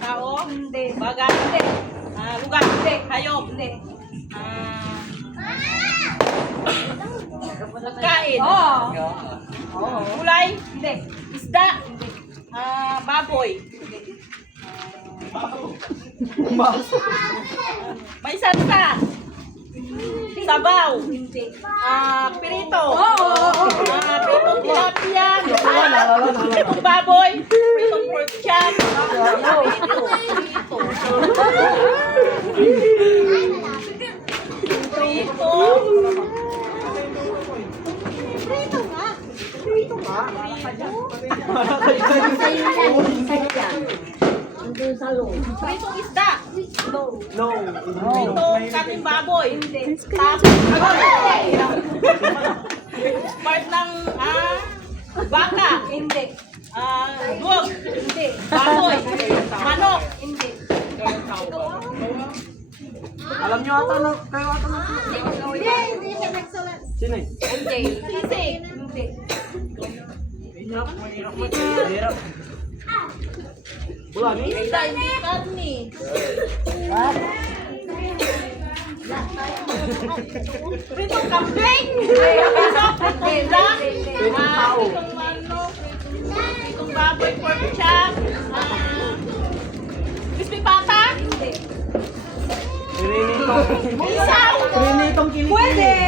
Tao? Hindi. Bagay? Hindi. Lugar? Hindi. Hayop? Hindi. Pagkain? Oo. Kulay? Hindi. Isda? Hindi. Baboy? Hindi. May salsa? Sabaw? Hindi. Pirito? Oo. Pritong tilapia? Pritong baboy? Pritong pork chop? Prito? Pritong isda? No. Pritong kaming baboy? Hindi. Part ng baka? Hindi. Duwag? Hindi. Baboy? Manok? Hindi. Alam nyo ata na, kayo ata na. Hindi siya nagsulat. Sino eh? Hindi. Sisig? Hindi. Hirap. Wala ni? Isda, hindi karni. Pritong kambing? Pritong isda? Pritong tao. Pritong manok? Pritong baboy, pork chop? Crispy pata? Hindi. Pininitong. Isaw? Pininitong kilikili. Pwede!